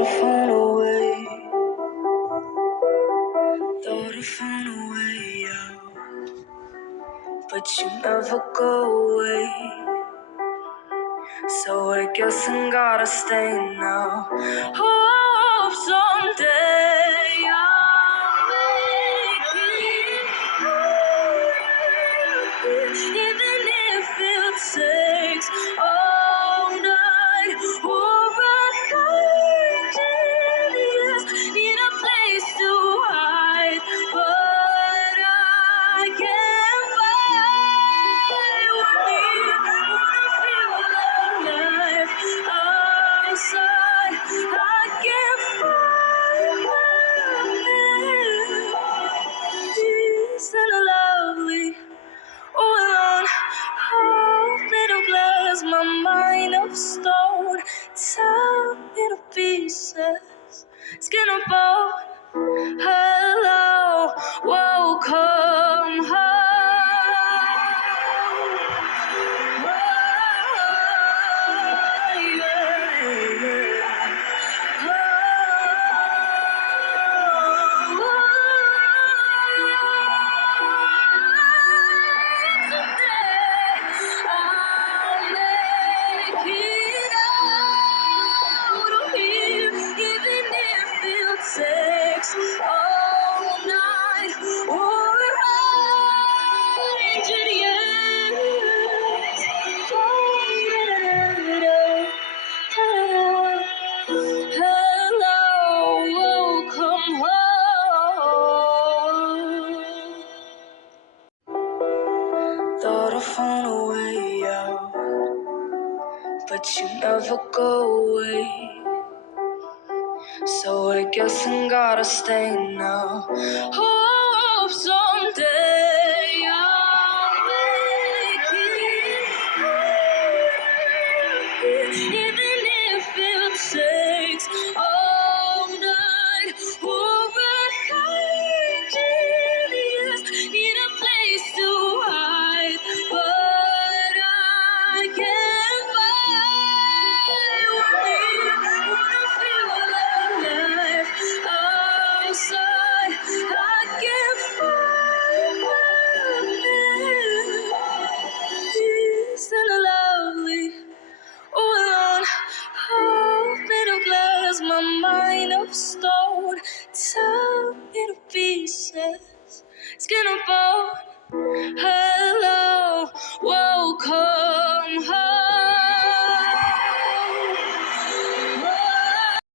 Thought I found a way. Thought I found a way out, but you never go away. So I guess I gotta stay now. Hope someday I'll make it out, even if it takes all night or 100 years. Need a place to hide, but I can't find one here. Wanna feel alive outside. I can't find one. Isn't it lovely? All alone, half little glass, my mind of stone, torn into pieces, skin and bone. Hello, welcome home. Takes all night or 100 years. Hello, welcome home. Thought I found a way out, but you never go away. So I guess I gotta stay now. Hope so.